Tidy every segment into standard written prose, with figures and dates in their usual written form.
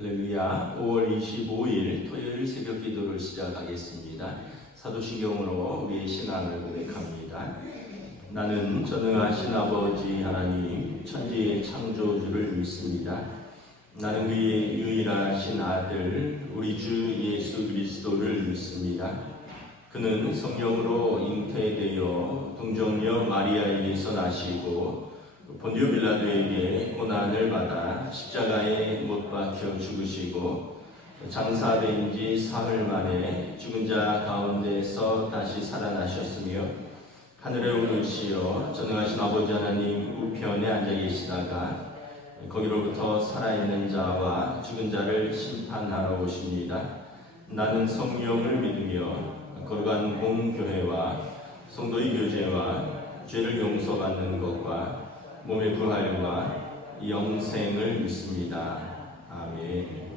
할렐루야. 5월 25일 토요일 새벽 기도를 시작하겠습니다. 사도신경으로 우리의 신앙을 고백합니다. 나는 전능하신 아버지 하나님 천지의 창조주를 믿습니다. 나는 그의 유일하신 아들 우리 주 예수 그리스도를 믿습니다. 그는 성령으로 잉태되어 동정녀 마리아에게서 나시고 본디오 빌라도에게 고난을 받아 십자가에 못 박혀 죽으시고 장사된 지 사흘 만에 죽은 자 가운데서 다시 살아나셨으며 하늘에 오르시어 전능하신 아버지 하나님 우편에 앉아 계시다가 거기로부터 살아있는 자와 죽은 자를 심판하러 오십니다. 나는 성령을 믿으며 거룩한 공교회와 성도의 교제와 죄를 용서받는 것과 몸의 부활과 영생을 믿습니다. 아멘.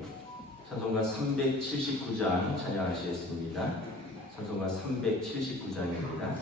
찬송가 379장 찬양하시겠습니다. 찬송가 379장입니다.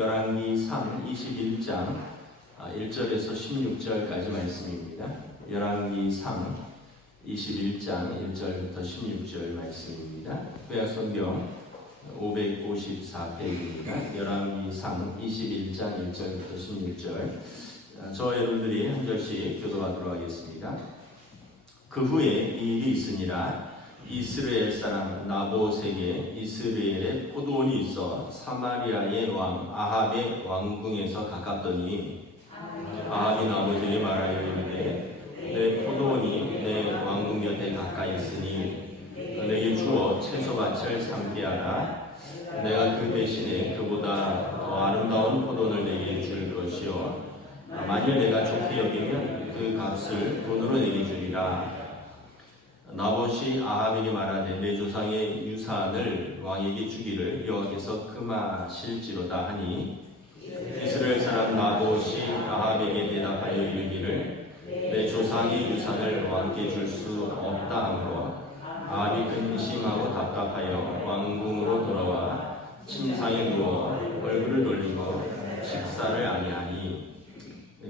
열왕기상 21장 1절에서 16절까지 말씀입니다. 열왕기상 21장 1절부터 16절 말씀입니다. 구약성경 554페이지입니다. 열왕기상 21장 1절부터 16절. 저 여러분들이 한 절씩 교도하도록 하겠습니다. 그 후에 이 일이 있으니라. 이스라엘 사람 나봇에게 이스라엘에 포도원이 있어 사마리아의 왕 아합의 왕궁에서 가깝더니 아합이 나봇에게 말하여 이르되 내 포도원이 내 왕궁 곁에 가까이 있으니 내게 주어 채소밭을 삼게 하라. 내가 그 대신에 그보다 더 아름다운 포도원을 내게 줄 것이요 만일 내가 좋게 여기면 그 값을 돈으로 내게 주리라. 나봇이 아합에게 말하되 내 조상의 유산을 왕에게 주기를 여호와께서 금하실지로다 하니 이스라엘 사람 나봇이 아합에게 대답하여 이르기를 내 조상의 유산을 왕께 줄 수 없다 하므로 아합이 근심하고 답답하여 왕궁으로 돌아와 침상에 누워 얼굴을 돌리고 식사를 아니하니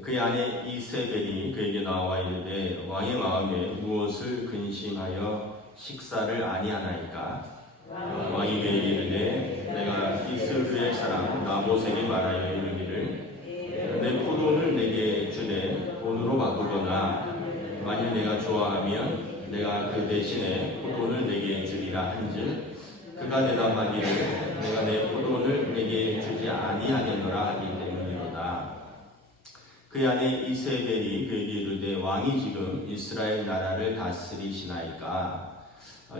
그의 아내 이세벨이 그에게 나와 이르되 왕의 마음에 무엇을 근심하여 식사를 아니하나이까? 왕이 그에게 이르되 내가 이스라엘 사람 나봇에게 말하여 이르기를 내 포도원을 내게 주되 돈으로 바꾸거나 만일 내가 좋아하면 내가 그 대신에 포도원을 내게 주리라 한즉 그가 대답하기를 내가 내 포도원을 내게 주지 아니하겠노라 하기 때문이로다. 그의 아내 이세벨이 그에게 이르되 왕이 지금 이스라엘 나라를 다스리시나이까?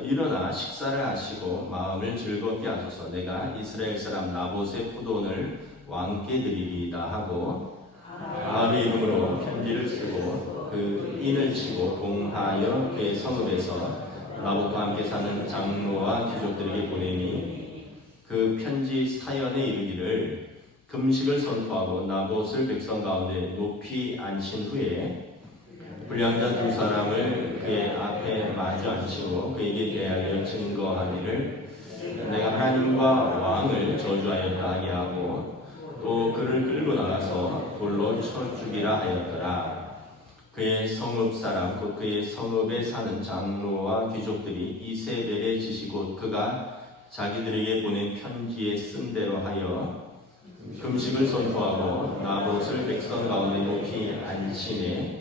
일어나 식사를 하시고 마음을 즐겁게 하소서. 내가 이스라엘 사람 나봇의 포도원을 왕께 드리리이다 하고 아합의 이름으로 편지를 쓰고 그 인을 치고 공하여 그의 성읍에서 나봇과 함께 사는 장로와 귀족들에게 보내니 그 편지 사연에 이르기를 금식을 선포하고 나봇을 백성 가운데 높이 앉힌 후에 불량자 두 사람을 그의 앞에 마주 앉히고 그에게 대하여 증거하기를 내가 하나님과 왕을 저주하였다 하게 하고 또 그를 끌고 나가서 돌로 쳐 죽이라 하였더라. 그의 성읍 사람 곧 그의 성읍에 사는 장로와 귀족들이 이세벨의 지시 곧 그가 자기들에게 보낸 편지에 쓴 대로 하여 금식을 선포하고 나봇을 백성 가운데 높이 앉히매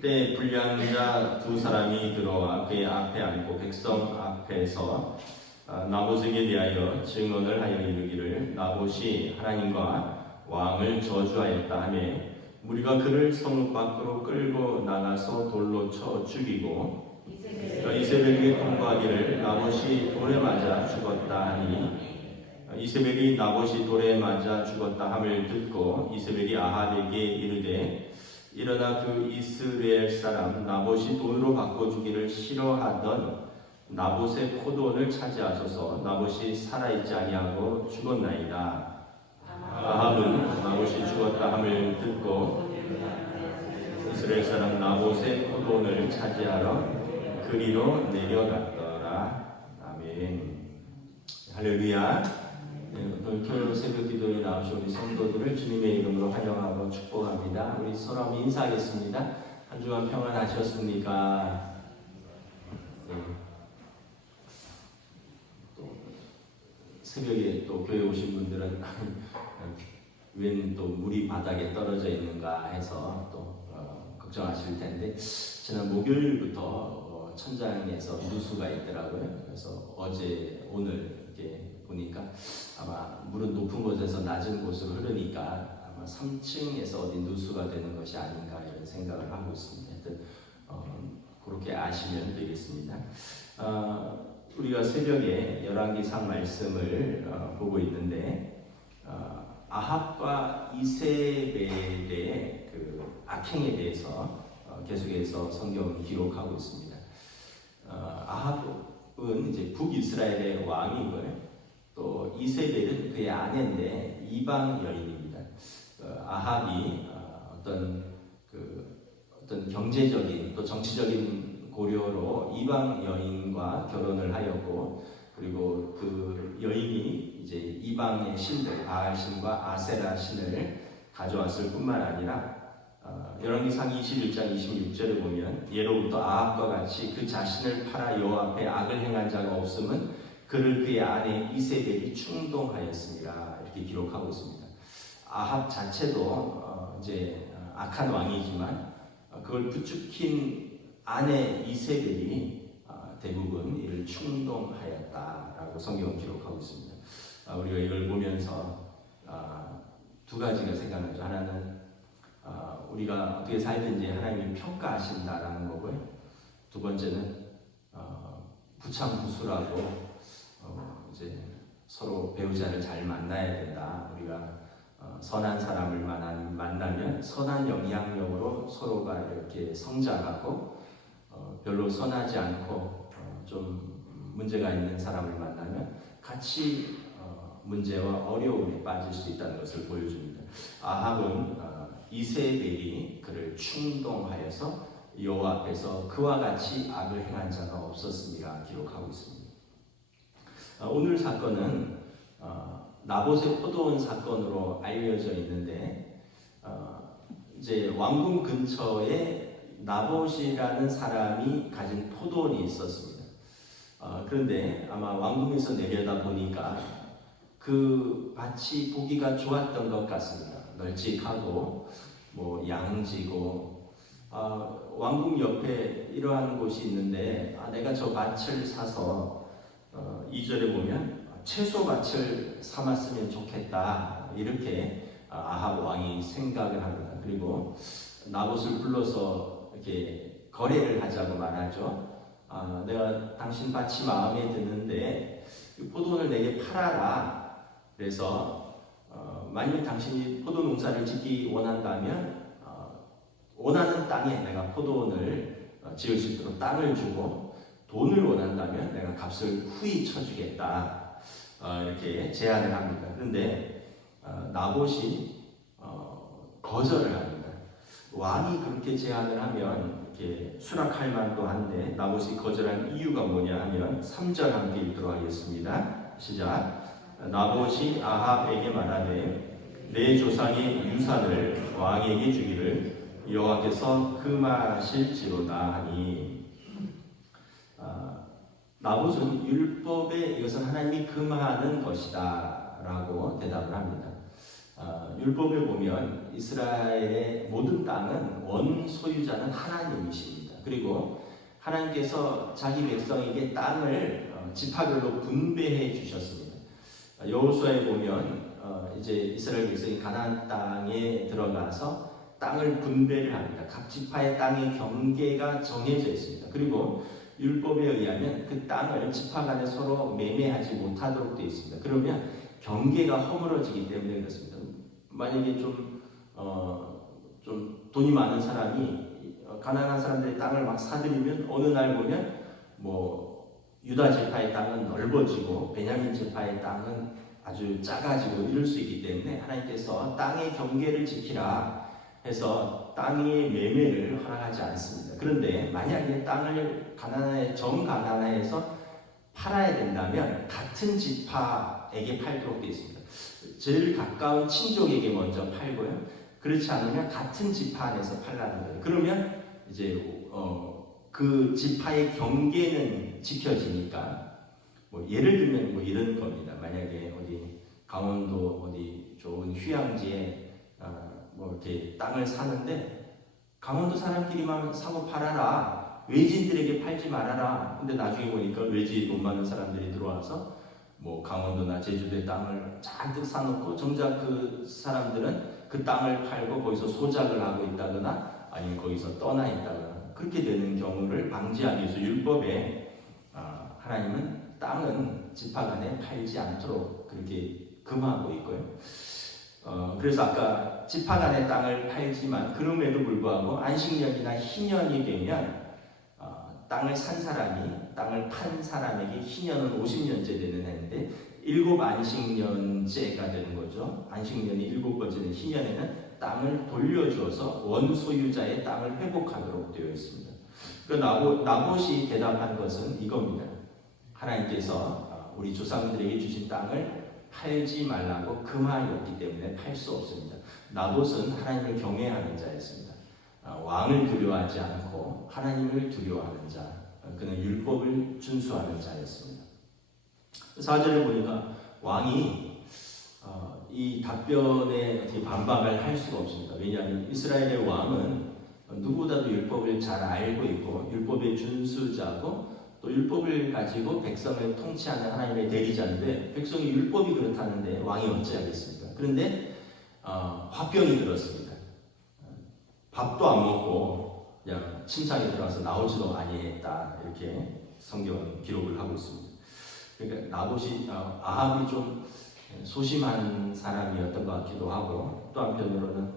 때 불량자 두 사람이 들어와 그의 앞에 앉고 백성 앞에서 나봇에게 대하여 증언을 하여 이르기를 나봇이 하나님과 왕을 저주하였다 하며 우리가 그를 성읍 밖으로 끌고 나가서 돌로 쳐 죽이고 이세벨에게 통보하기를 나봇이 돌에 맞아 죽었다 하니 이세벨이 나봇이 돌에 맞아 죽었다 함을 듣고 이세벨이 아합에게 이르되 일어나 그 이스라엘 사람 나봇이 돈으로 바꿔주기를 싫어하던 나봇의 포도원을 차지하소서. 나봇이 살아있지 아니하고 죽었나이다. 아합은 나봇이 죽었다 함을 듣고 이스라엘 사람 나봇의 포도원을 차지하러 그리로 내려갔더라. 아멘. 할렐루야. 오늘 토요일 새벽 기도에 나오신 우리 성도들을 주님의 이름으로 환영하고 축복합니다. 우리 서로 한번 인사하겠습니다. 한 주간 평안하셨습니까? 네. 또 새벽에 또 교회 오신 분들은 웬 또 물이 바닥에 떨어져 있는가 해서 또 걱정하실 텐데 지난 목요일부터 천장에서 누수가 있더라고요. 그래서 어제 오늘 이렇게 보니까 아마 물은 높은 곳에서 낮은 곳으로 흐르니까 아마 3층에서 어디 누수가 되는 것이 아닌가 이런 생각을 하고 있습니다. 하여튼 그렇게 아시면 되겠습니다. 우리가 새벽에 열왕기상 말씀을 보고 있는데 아합과 이세벨의 그 악행에 대해서 계속해서 성경은 기록하고 있습니다. 아합은 이제 북이스라엘의 왕이고요. 또 이세벨은 그의 아내인데 이방 여인입니다. 아합이 어떤 경제적인 또 정치적인 고려로 이방 여인과 결혼을 하였고 그리고 그 여인이 이제 이방의 신들 바알 신과 아세라 신을 가져왔을 뿐만 아니라 열왕기상 21장 26절에 보면 예로부터 아합과 같이 그 자신을 팔아 여호와 앞에 악을 행한 자가 없음은 그를 그의 아내 이세벨이 충동하였습니다. 이렇게 기록하고 있습니다. 아합 자체도 이제 악한 왕이지만 그걸 부추긴 아내 이세벨이 대부분 이를 충동하였다라고 성경은 기록하고 있습니다. 우리가 이걸 보면서 두 가지가 생각나죠. 하나는 우리가 어떻게 살든지 하나님이 평가하신다라는 거고요. 두 번째는 부창부수라고 이제 서로 배우자를 잘 만나야 된다. 우리가 선한 사람을 만나면 선한 영향력으로 서로가 이렇게 성장하고 별로 선하지 않고 좀 문제가 있는 사람을 만나면 같이 문제와 어려움에 빠질 수 있다는 것을 보여줍니다. 아합은 이세벨이 그를 충동하여서 여호와 앞에서 그와 같이 악을 행한 자가 없었음이라 기록하고 있습니다. 오늘 사건은 나봇의 포도원 사건으로 알려져 있는데 이제 왕궁 근처에 나봇이라는 사람이 가진 포도원이 있었습니다. 그런데 아마 왕궁에서 내려다 보니까 그 밭이 보기가 좋았던 것 같습니다. 널찍하고 뭐 양지고 왕궁 옆에 이러한 곳이 있는데 내가 저 밭을 사서 2절에 보면 채소밭을 삼았으면 좋겠다 이렇게 아합 왕이 생각을 합니다. 그리고 나봇을 불러서 이렇게 거래를 하자고 말하죠. 내가 당신 밭이 마음에 드는데 포도원을 내게 팔아라. 그래서 만일 당신이 포도 농사를 짓기 원한다면 원하는 땅에 내가 포도원을 지을 수 있도록 땅을 주고 돈을 원한다면 내가 값을 후히 쳐주겠다. 이렇게 제안을 합니다. 그런데 나봇이 거절을 합니다. 왕이 그렇게 제안을 하면 이렇게 수락할 만도 한데 나봇이 거절한 이유가 뭐냐 하면 3절 함께 읽도록 하겠습니다. 시작. 나봇이 아합에게 말하되 내 조상의 유산을 왕에게 주기를 여호와께서 금하실지로다 하니 나봇은 율법에 이것은 하나님이 금하는 것이다 라고 대답을 합니다. 율법에 보면 이스라엘의 모든 땅은 원소유자는 하나님이십니다. 그리고 하나님께서 자기 백성에게 땅을 지파별로 분배해 주셨습니다. 여호수아에 보면 이제 이스라엘 백성이 가나안 땅에 들어가서 땅을 분배를 합니다. 각 지파의 땅의 경계가 정해져 있습니다. 그리고 율법에 의하면 그 땅을 지파 간에 서로 매매하지 못하도록 되어 있습니다. 그러면 경계가 허물어지기 때문에 그렇습니다. 만약에 좀 돈이 많은 사람이 가난한 사람들의 땅을 막 사들이면 어느 날 보면 뭐 유다 지파의 땅은 넓어지고 베냐민 지파의 땅은 아주 작아지고 이럴 수 있기 때문에 하나님께서 땅의 경계를 지키라 해서 땅의 매매를 허락하지 않습니다. 그런데 만약에 땅을 정가나안에서 팔아야 된다면 같은 지파에게 팔도록 되어 있습니다. 제일 가까운 친족에게 먼저 팔고요. 그렇지 않으면 같은 지파 안에서 팔라는 거예요. 그러면 이제 그 지파의 경계는 지켜지니까 뭐 예를 들면 뭐 이런 겁니다. 만약에 어디 강원도 어디 좋은 휴양지에 뭐 이렇게 땅을 사는데 강원도 사람끼리만 사고 팔아라. 외지인들에게 팔지 말아라. 근데 나중에 보니까 외지 돈 많은 사람들이 들어와서 뭐 강원도나 제주도의 땅을 잔뜩 사놓고 정작 그 사람들은 그 땅을 팔고 거기서 소작을 하고 있다거나 아니면 거기서 떠나 있다거나 그렇게 되는 경우를 방지하기 위해서 율법에 하나님은 땅은 지파 간에 팔지 않도록 그렇게 금하고 있고요. 그래서 아까 지파 간의 땅을 팔지만 그럼에도 불구하고 안식년이나 희년이 되면 땅을 산 사람이 땅을 판 사람에게 희년은 50년째 되는 해인데 7 안식년째가 되는 거죠. 안식년이 7번째 된 희년에는 땅을 돌려주어서 원소유자의 땅을 회복하도록 되어 있습니다. 그 나봇이 대답한 것은 이겁니다. 하나님께서 우리 조상들에게 주신 땅을 팔지 말라고 금하였기 때문에 팔 수 없습니다. 나봇은 하나님을 경외하는 자였습니다. 왕을 두려워하지 않고 하나님을 두려워하는 자, 그는 율법을 준수하는 자였습니다. 4절에 보니까 왕이 이 답변에 반박을 할 수가 없습니다. 왜냐하면 이스라엘의 왕은 누구보다도 율법을 잘 알고 있고 율법의 준수자고 또 율법을 가지고 백성을 통치하는 하나님의 대리자인데 백성이 율법이 그렇다는데 왕이 어찌하겠습니까? 그런데 화병이 들었습니다. 밥도 안 먹고 그냥 침상에 들어가서 나오지도 아니했다 이렇게 성경은 기록을 하고 있습니다. 그러니까 나봇이 아합이 좀 소심한 사람이었던 것 같기도 하고 또 한편으로는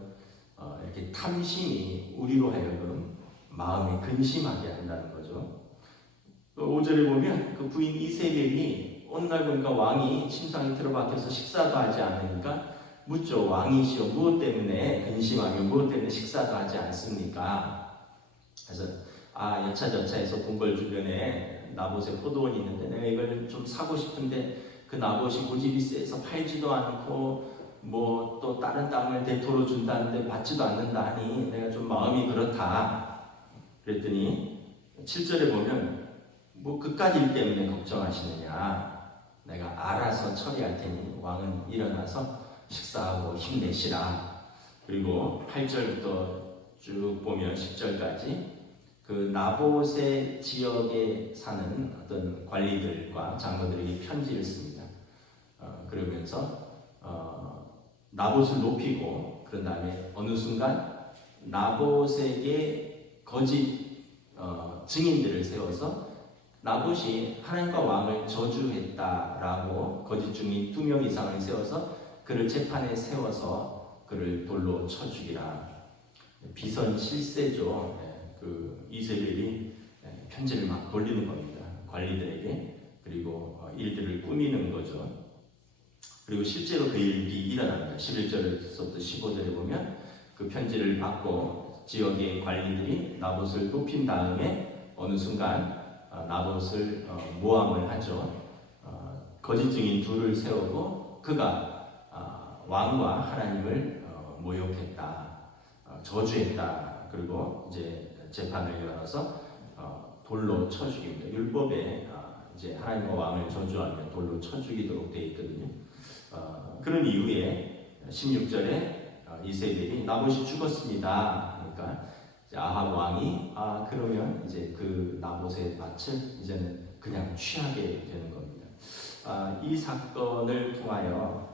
이렇게 탐심이 우리로 하여금 마음에 근심하게 한다는 거죠. 5절에 보면 그 부인 이세벨이 어느 날 보니까 왕이 침상에 들어박혀서 식사도 하지 않으니까 묻죠. 왕이시여 무엇 때문에 근심하며 무엇 때문에 식사도 하지 않습니까? 그래서 여차저차해서 궁궐 주변에 나봇의 포도원이 있는데 내가 이걸 좀 사고 싶은데 그 나봇이 고집이 세서 팔지도 않고 뭐 또 다른 땅을 대토로 준다는데 받지도 않는다 하니 내가 좀 마음이 그렇다. 그랬더니 7절에 보면 뭐 그까지 일 때문에 걱정하시느냐, 내가 알아서 처리할 테니 왕은 일어나서 식사하고 힘내시라. 그리고 8절부터 쭉 보면 10절까지 그 나봇의 지역에 사는 어떤 관리들과 장로들에게 편지를 씁니다. 그러면서 나봇을 높이고, 그런 다음에 어느 순간 나봇에게 거짓 증인들을 세워서 나봇이 하나님과 왕을 저주했다라고 거짓 증인 2명 이상을 세워서 그를 재판에 세워서 그를 돌로 쳐 죽이라. 비선 실세죠. 그 이세벨이 편지를 막 돌리는 겁니다. 관리들에게. 그리고 일들을 꾸미는 거죠. 그리고 실제로 그 일이 일어납니다. 11절에서부터 15절에 보면 그 편지를 받고 지역의 관리들이 나봇을 높인 다음에 어느 순간 나봇을 모함을 하죠. 거짓 증인 둘을 세우고 그가 왕과 하나님을 모욕했다, 저주했다. 그리고 이제 재판을 열어서 돌로 쳐 죽입니다. 율법에 이제 하나님과 왕을 저주하면 돌로 쳐 죽이도록 되어 있거든요. 그런 이후에 16절에 이세벨이 나봇이 죽었습니다. 그러니까 아합 왕이 그러면 이제 그 나봇의 밭을 이제는 그냥 취하게 되는 겁니다. 이 사건을 통하여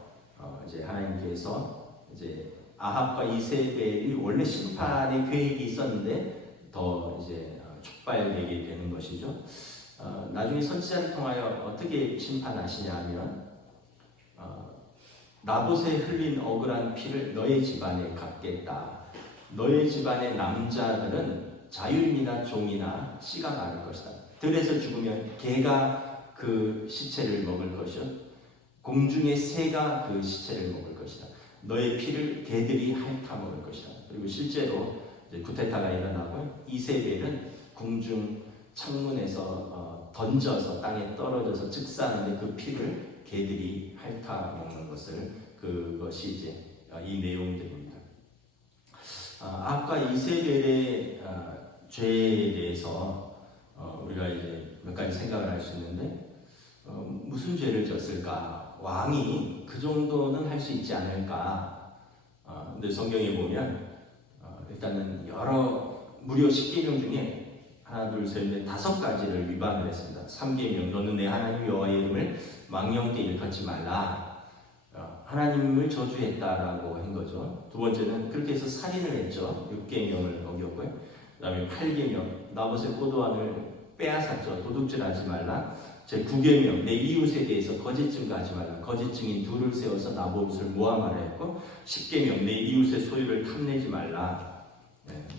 이제 하나님께서 이제 아합과 이세벨이 원래 심판의 계획이 있었는데 더 이제 촉발되게 되는 것이죠. 나중에 선지자를 통하여 어떻게 심판하시냐면 나봇에 흘린 억울한 피를 너의 집안에 갚겠다. 너의 집안의 남자들은 자유인이나 종이나 씨가 마를 것이다. 들에서 죽으면 개가 그 시체를 먹을 것이요, 공중의 새가 그 시체를 먹을 것이다. 너의 피를 개들이 핥아 먹을 것이다. 그리고 실제로 이제 쿠데타가 일어나고 이세벨은 궁중 창문에서 던져서 땅에 떨어져서 즉사하는데 그 피를 개들이 핥아 먹는 것을, 그것이 이제 이 내용들입니다. 아합과 이세벨의 죄에 대해서 우리가 이제 몇 가지 생각을 할 수 있는데, 무슨 죄를 졌을까? 왕이 그 정도는 할 수 있지 않을까? 근데 성경에 보면 일단은 무려 10계명 중에 하나, 둘, 셋, 넷, 5가지를 위반을 했습니다. 3계명, 너는 내 하나님 여호와의 이름을 망령되이 일컫지 말라. 하나님을 저주했다라고 한 거죠. 두 번째는 그렇게 해서 살인을 했죠. 6계명을 어겼고요. 그 다음에 8계명, 나봇의 포도원을 빼앗았죠. 도둑질하지 말라. 제 9계명, 내 이웃에 대해서 거짓 증거하지 말라. 거짓 증인 둘을 세워서 나봇을 모함하라 했고, 10계명, 내 이웃의 소유를 탐내지 말라.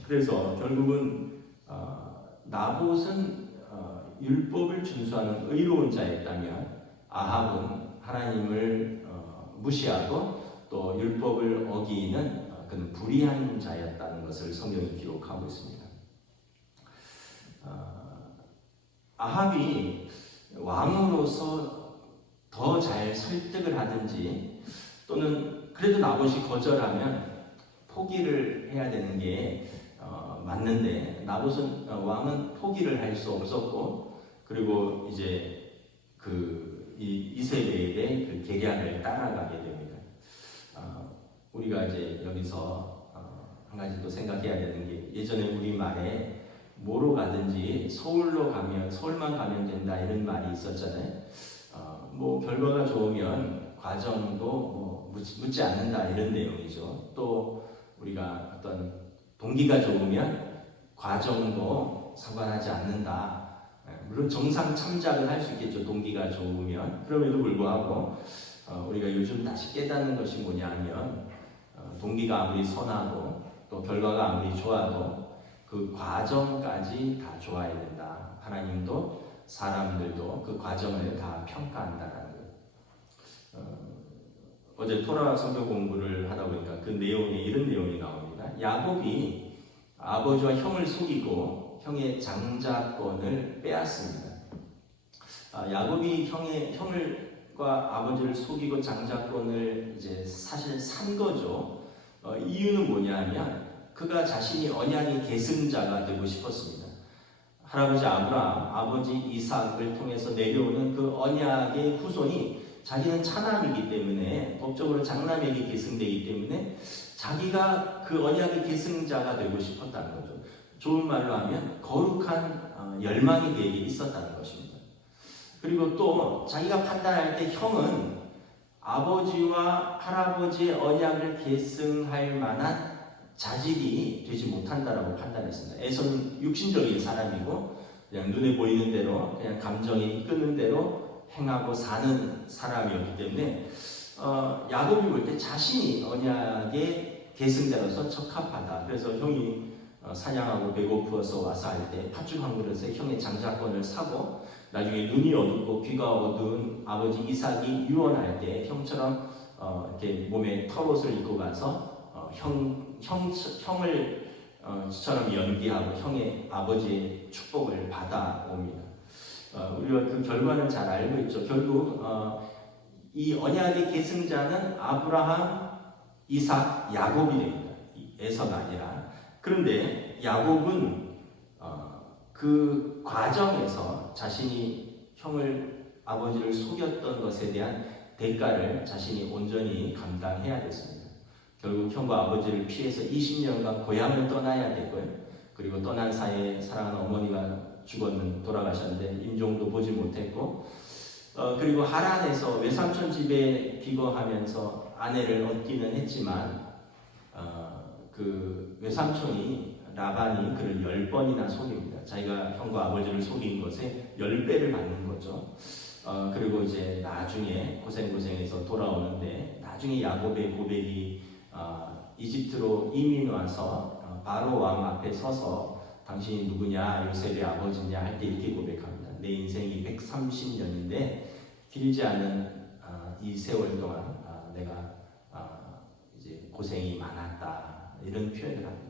그래서 결국은 나봇은 율법을 준수하는 의로운 자였다면, 아합은 하나님을 무시하고 또 율법을 어기는 그는 불의한 자였다는 것을 성경이 기록하고 있습니다. 아합이 왕으로서 더 잘 설득을 하든지, 또는 그래도 나봇이 거절하면 포기를 해야 되는 게 맞는데, 나봇은 왕은 포기를 할 수 없었고, 그리고 이제 이세벨의 그 계략을 따라가게 됩니다. 우리가 이제 여기서 한 가지 또 생각해야 되는 게, 예전에 우리 말에 뭐로 가든지 서울만 가면 된다 이런 말이 있었잖아요. 뭐 결과가 좋으면 과정도 뭐 묻지 않는다 이런 내용이죠. 또 우리가 어떤 동기가 좋으면 과정도 상관하지 않는다. 물론 정상 참작은 할 수 있겠죠. 동기가 좋으면. 그럼에도 불구하고 우리가 요즘 다시 깨닫는 것이 뭐냐면, 동기가 아무리 선하고 또 결과가 아무리 좋아도 그 과정까지 다 좋아야 된다. 하나님도 사람들도 그 과정을 다 평가한다라는 거예요. 어제 토라 성경 공부를 하다 보니까 그 내용에 이런 내용이 나옵니다. 야곱이 아버지와 형을 속이고 형의 장자권을 빼앗습니다. 야곱이 형을 아들과 아버지를 속이고 장자권을 이제 사실 산 거죠. 이유는 뭐냐면 그가 자신이 언약의 계승자가 되고 싶었습니다. 할아버지 아브라함, 아버지 이삭을 통해서 내려오는 그 언약의 후손이 자기는 차남이기 때문에 법적으로 장남에게 계승되기 때문에 자기가 그 언약의 계승자가 되고 싶었다는 거죠. 좋은 말로 하면 거룩한 열망이 그에게 있었다는 것입니다. 그리고 또 자기가 판단할 때 형은 아버지와 할아버지의 언약을 계승할 만한 자질이 되지 못한다라고 판단했습니다. 에서는 육신적인 사람이고 그냥 눈에 보이는 대로 그냥 감정에 이끄는 대로 행하고 사는 사람이었기 때문에 야곱이 볼 때 자신이 언약의 계승자로서 적합하다. 그래서 형이 사냥하고 배고프어서 와서 할 때 팥죽 한 그릇에 형의 장자권을 사고 나중에 눈이 어둡고 귀가 어두운 아버지 이삭이 유언할 때 형처럼 이렇게 몸에 털옷을 입고 가서 형을 처럼 연기하고 형의 아버지의 축복을 받아옵니다. 우리가 그 결과는 잘 알고 있죠. 결국 이 언약의 계승자는 아브라함, 이삭, 야곱이 됩니다. 에서가 아니라. 그런데 야곱은 그 과정에서 자신이 아버지를 속였던 것에 대한 대가를 자신이 온전히 감당해야 됐습니다. 결국 형과 아버지를 피해서 20년간 고향을 떠나야 되고요. 그리고 떠난 사이에 사랑하는 어머니가 돌아가셨는데 임종도 보지 못했고, 그리고 하란에서 외삼촌 집에 기거하면서 아내를 얻기는 했지만 그 외삼촌이 라반이 그를 10번이나 속입니다. 자기가 형과 아버지를 속인 것에 10배를 받는 거죠. 그리고 이제 나중에 고생해서 돌아오는데 나중에 야곱의 고백이 이집트로 이민 와서 바로 왕 앞에 서서 당신이 누구냐, 요셉의 아버지냐 할 때 이렇게 고백합니다. 내 인생이 130년인데 길지 않은 이 세월 동안 내가 이제 고생이 많았다, 이런 표현을 합니다.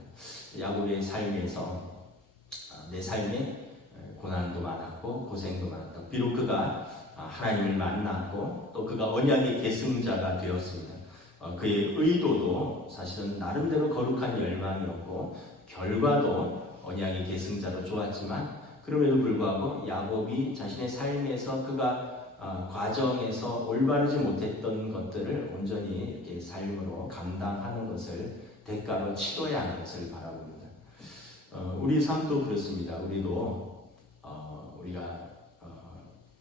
야곱의 삶에서 내 삶에 고난도 많았고 고생도 많았다. 비록 그가 하나님을 만났고 또 그가 언약의 계승자가 되었습니다. 그의 의도도 사실은 나름대로 거룩한 열망이었고 결과도 언약의 계승자로 좋았지만 그럼에도 불구하고 야곱이 자신의 삶에서 그가 과정에서 올바르지 못했던 것들을 온전히 이렇게 삶으로 감당하는 것을 대가로 치러야 하는 것을 바라봅니다. 우리 삶도 그렇습니다. 우리도 우리가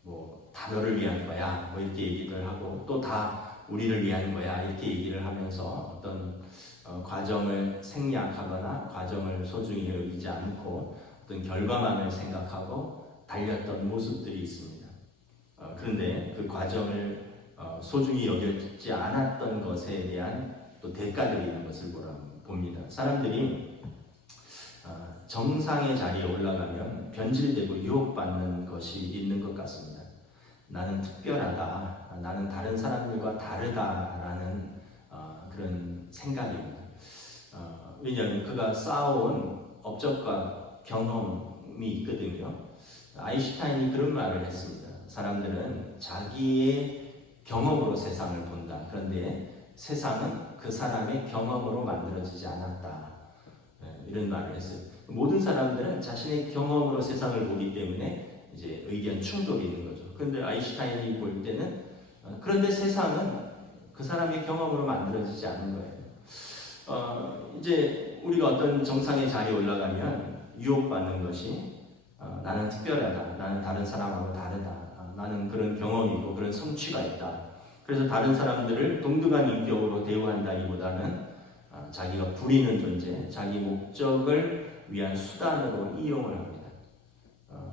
뭐 다 너를 위한 거야 뭐 이렇게 얘기를 하고 또 다 우리를 위한 거야 이렇게 얘기를 하면서 어떤 과정을 생략하거나 과정을 소중히 여기지 않고 어떤 결과만을 생각하고 달렸던 모습들이 있습니다. 그런데 그 과정을 소중히 여겼지 않았던 것에 대한 또 대가들이 있는 것을 봅니다. 사람들이 정상의 자리에 올라가면 변질되고 유혹받는 것이 있는 것 같습니다. 나는 특별하다, 나는 다른 사람들과 다르다라는 그런 생각입니다. 왜냐하면 그가 쌓아온 업적과 경험이 있거든요. 아인슈타인이 그런 말을 했습니다. 사람들은 자기의 경험으로 세상을 본다. 그런데 세상은 그 사람의 경험으로 만들어지지 않았다. 이런 말을 했어요. 모든 사람들은 자신의 경험으로 세상을 보기 때문에 이제 의견 충돌이 있는 거죠. 그런데 아인슈타인이 볼 때는 그런데 세상은 그 사람의 경험으로 만들어지지 않은 거예요. 이제 우리가 어떤 정상의 자리에 올라가면 유혹받는 것이 나는 특별하다, 나는 다른 사람하고 다르다, 나는 그런 경험이 있고 그런 성취가 있다. 그래서 다른 사람들을 동등한 인격으로 대우한다기보다는 자기가 부리는 존재, 자기 목적을 위한 수단으로 이용을 합니다.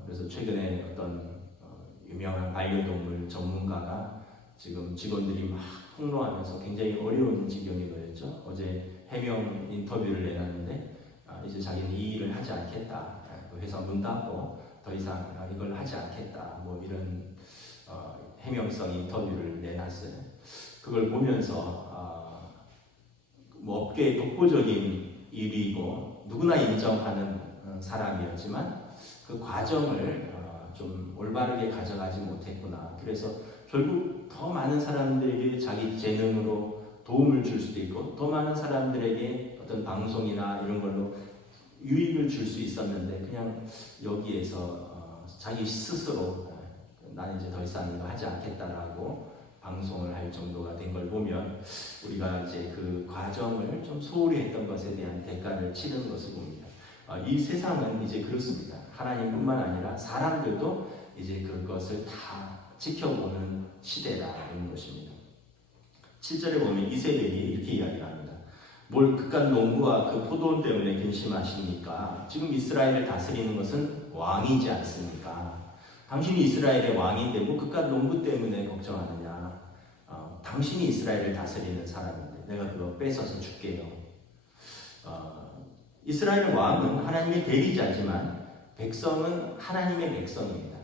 그래서 최근에 어떤 유명한 반려동물 전문가가 지금 직원들이 막 폭로하면서 굉장히 어려운 지경에 놓였죠. 어제 해명 인터뷰를 내놨는데 이제 자기는 이 일을 하지 않겠다. 회사 문 닫고 더 이상 이걸 하지 않겠다. 뭐 이런 해명성 인터뷰를 내놨어요. 그걸 보면서 뭐 업계의 독보적인 일이고 누구나 인정하는 사람이었지만 그 과정을 좀 올바르게 가져가지 못했구나. 그래서 결국 더 많은 사람들에게 자기 재능으로 도움을 줄 수도 있고 더 많은 사람들에게 어떤 방송이나 이런 걸로 유익을 줄 수 있었는데 그냥 여기에서 자기 스스로 나는 이제 더 이상 이거 하지 않겠다라고 방송을 할 정도가 된 걸 보면 우리가 이제 그 과정을 좀 소홀히 했던 것에 대한 대가를 치르는 것을 봅니다. 이 세상은 이제 그렇습니다. 하나님뿐만 아니라 사람들도 이제 그것을 다 지켜보는 시대라는 것입니다. 7절에 보면 이세벨이 이렇게 이야기를 합니다. 뭘 그깟 농부와 그 포도원 때문에 근심하십니까? 지금 이스라엘을 다스리는 것은 왕이지 않습니까? 당신이 이스라엘의 왕인데 뭐 그깟 농부 때문에 걱정하느냐? 당신이 이스라엘을 다스리는 사람인데 내가 그거 뺏어서 줄게요. 이스라엘 왕은 하나님의 대리자지만 백성은 하나님의 백성입니다.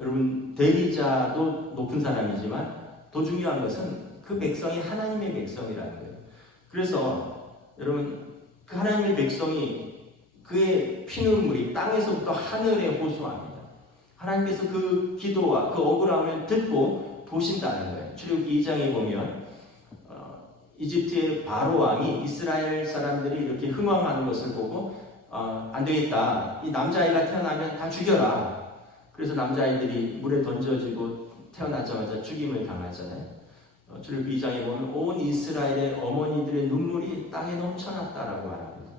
여러분 대리자도 높은 사람이지만 더 중요한 것은 그 백성이 하나님의 백성이라는 거예요. 그래서 여러분 그 하나님의 백성이 그의 피눈물이 땅에서부터 하늘에 호소합니다. 하나님께서 그 기도와 그 억울함을 듣고 보신다는 거예요. 출애굽기 2장에 보면 이집트의 바로 왕이 이스라엘 사람들이 이렇게 흥황하는 것을 보고 안 되겠다. 이 남자아이가 태어나면 다 죽여라. 그래서 남자아이들이 물에 던져지고 태어나자마자 죽임을 당하잖아요. 출애굽기 2장에 보면 온 이스라엘의 어머니들의 눈물이 땅에 넘쳐났다라고 말합니다.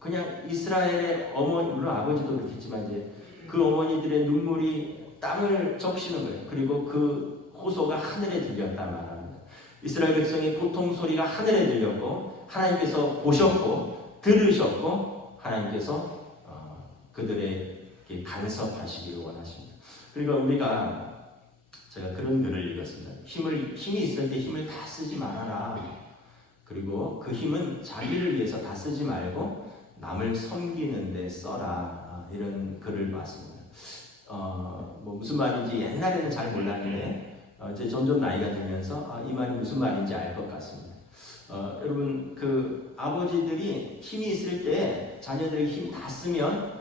그냥 이스라엘의 어머니, 물론 아버지도 그렇겠지만 이제 그 어머니들의 눈물이 땅을 적시는 거예요. 그리고 그 호소가 하늘에 들렸다 말합니다. 이스라엘 백성의 고통 소리가 하늘에 들렸고 하나님께서 보셨고 들으셨고 하나님께서 그들에게 간섭하시기를 원하십니다. 그러니까 우리가 제가 그런 글을 읽었습니다. 힘이 있을 때 힘을 다 쓰지 말아라. 그리고 그 힘은 자기를 위해서 다 쓰지 말고 남을 섬기는 데 써라. 이런 글을 봤습니다. 뭐 무슨 말인지 옛날에는 잘 몰랐는데 이제 점점 나이가 들면서 이 말이 무슨 말인지 알 것 같습니다. 여러분 그 아버지들이 힘이 있을 때 자녀들에게 힘 다 쓰면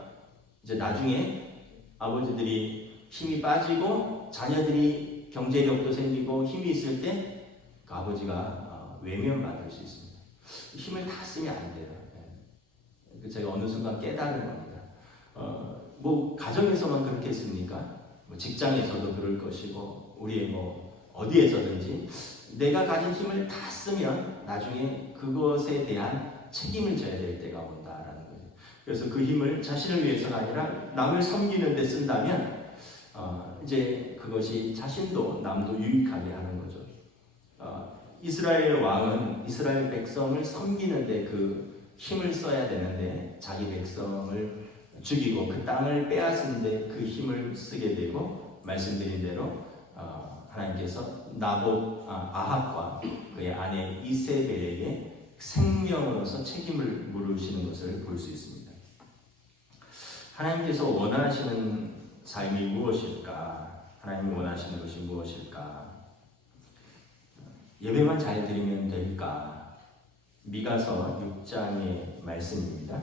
이제 나중에 아버지들이 힘이 빠지고 자녀들이 경제력도 생기고 힘이 있을 때 그 아버지가 외면받을 수 있습니다. 힘을 다 쓰면 안 돼요. 제가 어느 순간 깨달은 겁니다. 뭐 가정에서만 그렇겠습니까? 뭐 직장에서도 그럴 것이고 우리의 뭐 어디에서든지 내가 가진 힘을 다 쓰면 나중에 그것에 대한 책임을 져야 될 때가 온다라는 거죠. 그래서 그 힘을 자신을 위해서가 아니라 남을 섬기는 데 쓴다면 이제 그것이 자신도 남도 유익하게 하는 거죠. 이스라엘 왕은 이스라엘 백성을 섬기는데 그 힘을 써야 되는데 자기 백성을 죽이고 그 땅을 빼앗는데 그 힘을 쓰게 되고 말씀드린 대로 하나님께서 아합과 그의 아내 이세벨에게 생명으로서 책임을 물으시는 것을 볼 수 있습니다. 하나님께서 원하시는 삶이 무엇일까? 하나님이 원하시는 것이 무엇일까? 예배만 잘 드리면 될까? 미가서 6장의 말씀입니다.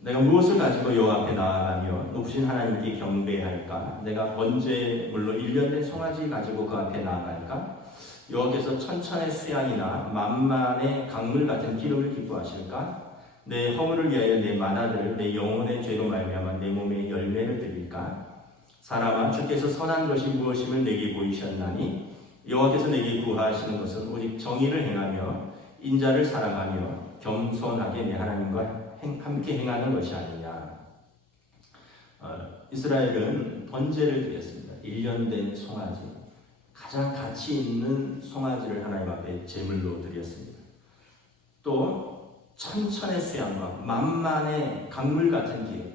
내가 무엇을 가지고 여호와 앞에 나아가며 높으신 하나님께 경배할까? 내가 번제 물로 1년 된 송아지 가지고 그 앞에 나아갈까? 여호와께서 천천의 수양이나 만만의 강물 같은 기름을 기뻐하실까? 내 허물을 위하여 내 만화를 내 영혼의 죄로 말미암아 내 몸에 열매를 드릴까? 사람아 주께서 선한 것이 무엇임을 내게 보이셨나니 여호와께서 내게 구하시는 것은 오직 정의를 행하며 인자를 사랑하며 겸손하게 내 하나님과 함께 행하는 것이 아니냐. 이스라엘은 번제를 드렸습니다. 1년 된 송아지, 가장 가치 있는 송아지를 하나님 앞에 제물로 드렸습니다. 또 천천의 수양과 만만의 강물 같은 기름,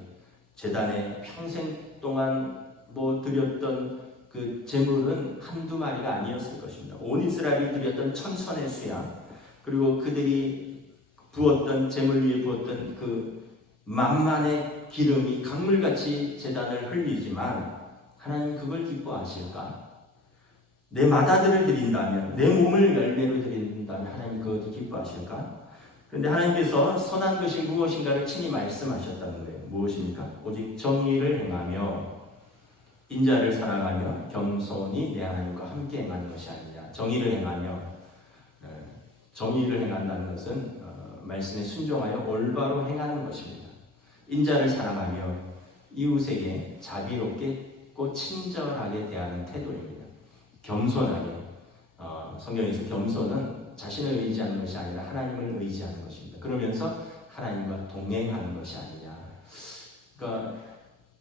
제단에 평생 동안 드렸던 그 제물은 한두 마리가 아니었을 것입니다. 온 이스라엘이 드렸던 천천의 수양, 그리고 그들이 부었던 제물 위에 부었던 그 만만의 기름이 강물같이 제단을 흘리지만 하나님 그걸 기뻐하실까? 내 맏아들을 드린다면, 내 몸을 열매로 드린다면 하나님 그것도 기뻐하실까? 그런데 하나님께서 선한 것이 무엇인가를 친히 말씀하셨다는 거예요. 무엇입니까? 오직 정의를 행하며 인자를 사랑하며 겸손히 내 하나님과 함께 행하는 것이 아니냐. 정의를 행하며, 정의를 행한다는 것은 말씀에 순종하여 올바로 행하는 것입니다. 인자를 사랑하며 이웃에게 자비롭게 꼭 친절하게 대하는 태도입니다. 겸손하게, 성경에서 겸손은 자신을 의지하는 것이 아니라 하나님을 의지하는 것입니다. 그러면서 하나님과 동행하는 것이 아니냐. 그러니까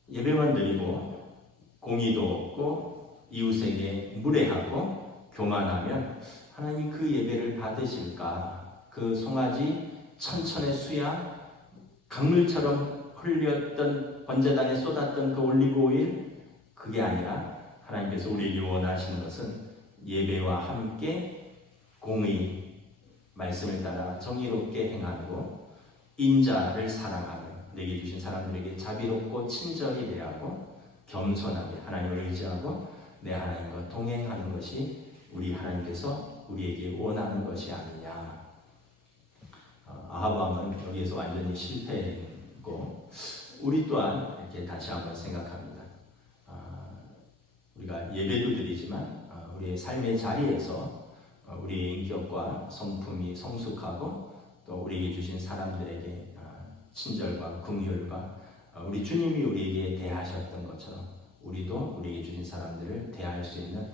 예배만 드리고 공의도 없고 이웃에게 무례하고 교만하면 하나님 그 예배를 받으실까? 그 송아지 천천의 수야, 강물처럼 흘렸던 번제단에 쏟았던 그 올리브 오일, 그게 아니라 하나님께서 우리에게 원하시는 것은 예배와 함께 공의, 말씀을 따라 정의롭게 행하고 인자를 사랑하며 내게 주신 사람들에게 자비롭고 친절히 대하고 겸손하게 하나님을 의지하고 내 하나님과 동행하는 것이 우리 하나님께서 우리에게 원하는 것이 아니냐. 아합 왕은 여기에서 완전히 실패했고 우리 또한 이렇게 다시 한번 생각합니다. 우리가 예배도 드리지만 우리의 삶의 자리에서 우리의 인격과 성품이 성숙하고 또 우리에게 주신 사람들에게 친절과 긍휼과 우리 주님이 우리에게 대하셨던 것처럼 우리도 우리에게 주신 사람들을 대할 수 있는,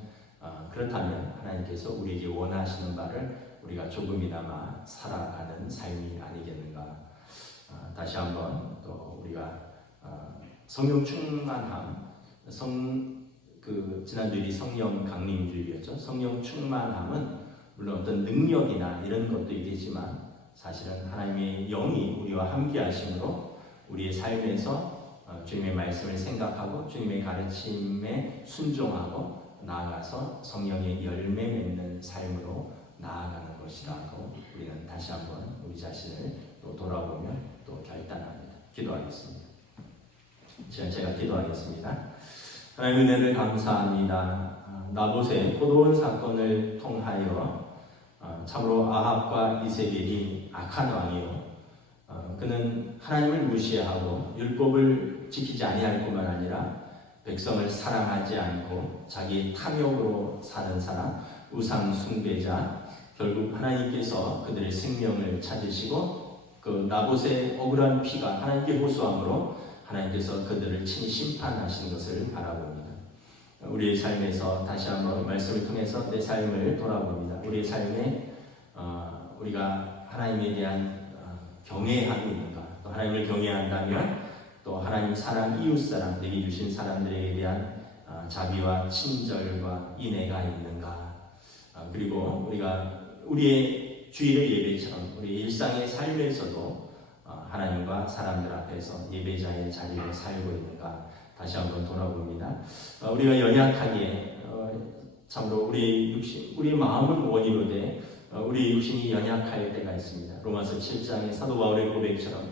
그렇다면 하나님께서 우리에게 원하시는 바를 우리가 조금이나마 살아가는 삶이 아니겠는가. 다시 한번 또 우리가 성령 충만함, 지난주일이 성령 강림주일이었죠. 성령 충만함은 물론 어떤 능력이나 이런 것도 있겠지만 사실은 하나님의 영이 우리와 함께 하심으로 우리의 삶에서 주님의 말씀을 생각하고 주님의 가르침에 순종하고 나아가서 성령의 열매 맺는 삶으로 나아가는 것이라고 우리는 다시 한번 우리 자신을 또 돌아보며 또 결단합니다. 기도하겠습니다. 제가 기도하겠습니다. 하나님 은혜를 감사합니다. 나봇의 포도원 사건을 통하여 참으로 아합과 이세벨이 악한 왕이요, 그는 하나님을 무시하고 율법을 지키지 아니할 뿐만 아니라 백성을 사랑하지 않고 자기 탐욕으로 사는 사람, 우상 숭배자, 결국 하나님께서 그들의 생명을 찾으시고 그 나봇의 억울한 피가 하나님께 호소함으로 하나님께서 그들을 친히 심판하신 것을 바라봅니다. 우리의 삶에서 다시 한번 말씀을 통해서 내 삶을 돌아봅니다. 우리의 삶에 우리가 하나님에 대한 경외함이 있는가, 또 하나님을 경외한다면 또 하나님 사랑, 이웃사랑, 내게 주신 사람들에 대한 자비와 친절과 인애가 있는가. 그리고 우리가 우리의 주일의 예배처럼 우리 일상의 삶에서도 하나님과 사람들 앞에서 예배자의 자리를 살고 있는가 다시 한번 돌아봅니다. 우리가 연약하게 참으로 우리의 마음은 원이로 돼 우리 육신이 연약할 때가 있습니다. 로마서 7장의 사도 바울의 고백처럼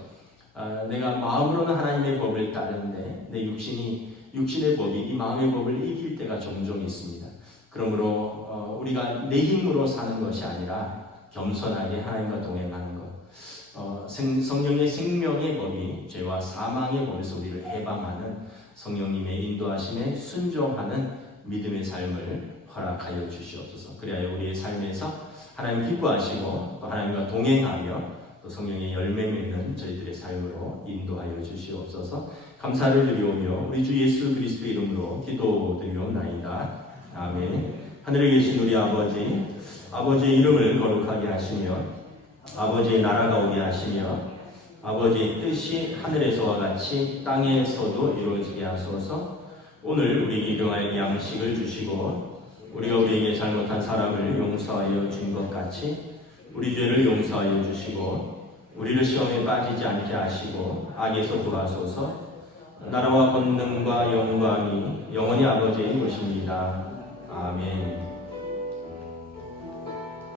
내가 마음으로는 하나님의 법을 따르는데 내 육신의 법이 이 마음의 법을 이길 때가 종종 있습니다. 그러므로 우리가 내 힘으로 사는 것이 아니라 겸손하게 하나님과 동행하는 것, 성령의 생명의 법이 죄와 사망의 법에서 우리를 해방하는 성령님의 인도하심에 순종하는 믿음의 삶을 허락하여 주시옵소서. 그래야 우리의 삶에서 하나님 기뻐하시고 또 하나님과 동행하며 또 성령의 열매 맺는 저희들의 삶으로 인도하여 주시옵소서. 감사를 드리오며 우리 주 예수 그리스도 이름으로 기도드리옵나이다. 아멘. 하늘에 계신 우리 아버지의 이름을 거룩하게 하시며 아버지의 나라가 오게 하시며 아버지의 뜻이 하늘에서와 같이 땅에서도 이루어지게 하소서. 오늘 우리에게 일용할 양식을 주시고 우리가 우리에게 잘못한 사람을 용서하여 준 것 같이 우리 죄를 용서하여 주시고 우리를 시험에 빠지지 않게 하시고 악에서 구하소서. 나라와 권능과 영광이 영원히 아버지의 것입니다. 아멘.